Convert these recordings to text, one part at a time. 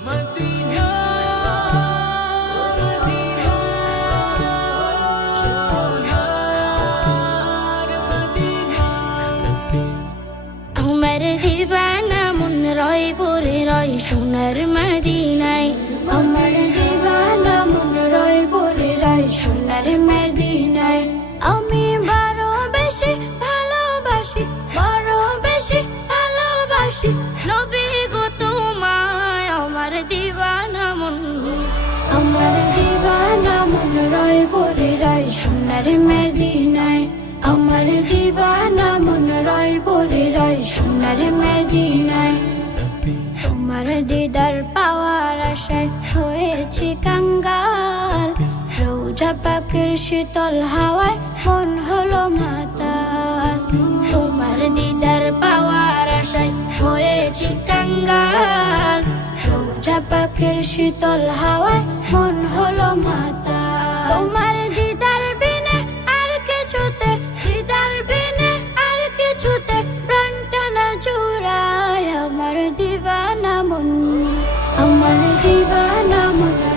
Medina Medina সোনার Medina আমার দিবানা মন রয় পরে রয় সোনার মদিনায় আমার দিবানা মন রয় পরে রয় সোনার মদিনায় আমি বড় বেশি ভালোবাসি বড় বেশি ভালোবাসি নবী গো তোমায় আমার দিবানা মন রয় পরে রয় সোনার মদিনায় আমার দিবানা মন রয় পরে রয় সোনার মদিনায় তোমার দিদার পাওয়ার আশায় হয়েছি কাঙ্গাল রোজা পাকের শীতল হাওয়ায় মন হলো মাতাল তোমার দিদার পাওয়ার আশায় হয়েছি কাঙ্গাল রোজা পাকের শীতল হাওয়ায় মন হলো মাতাল তোমার দিদার বিনে আর কিছুতে দিদার বিনে আর কিছুতে প্রাণটা না জুড়ায় আমার দিবানা মন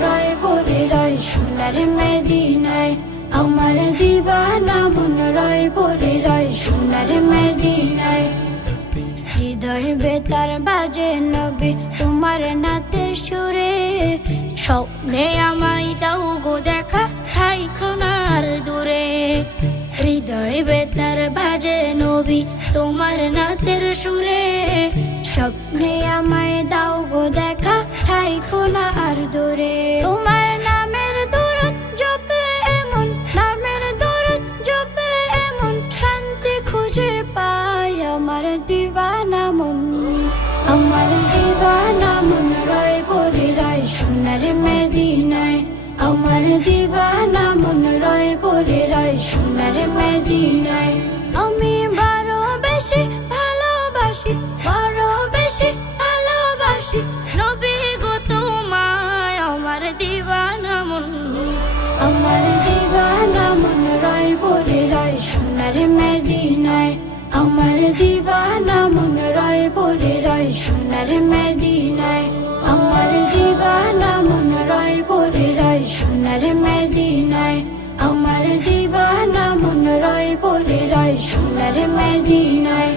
রয় পরে রয় সোনার মদিনায় আমার দিবানা মন রয় পরে রয় সোনার মদিনায় হৃদয় বেতার বাজে নবী তোমার নাতের সুরে স্বপ্নে আমায় দাও গো দেখা থাইকো না আর দূরে হৃদয় বেতার বাজে নবী তোমার নাতের সুরে স্বপ্নে আমায় দাও গো দেখা থাইকো না আর দূরে তোমার নামের দরুদ জপলে এমন নামের দরুদ জপলে এমন শান্তি খুঁজে পাই আমার দিবানা মন রয় পরে রয় সোনার মদিনায় আমার দিবানা মন রয় পরে রয় সোনার মদিনায় আমি বড় বেশি ভালোবাসি বড় বেশি ভালোবাসি নবী গো তোমায় আমার দিবানা মন রয় পরে রয় সোনার মদিনায় আমার দিবানা মন রয় পরে রয় সোনার মদিনায় আমার দিবানা মন রয় পরে রয় সোনার মদিনায় আমার দিবানা মন রয় পরে রয় সোনার মদিনায়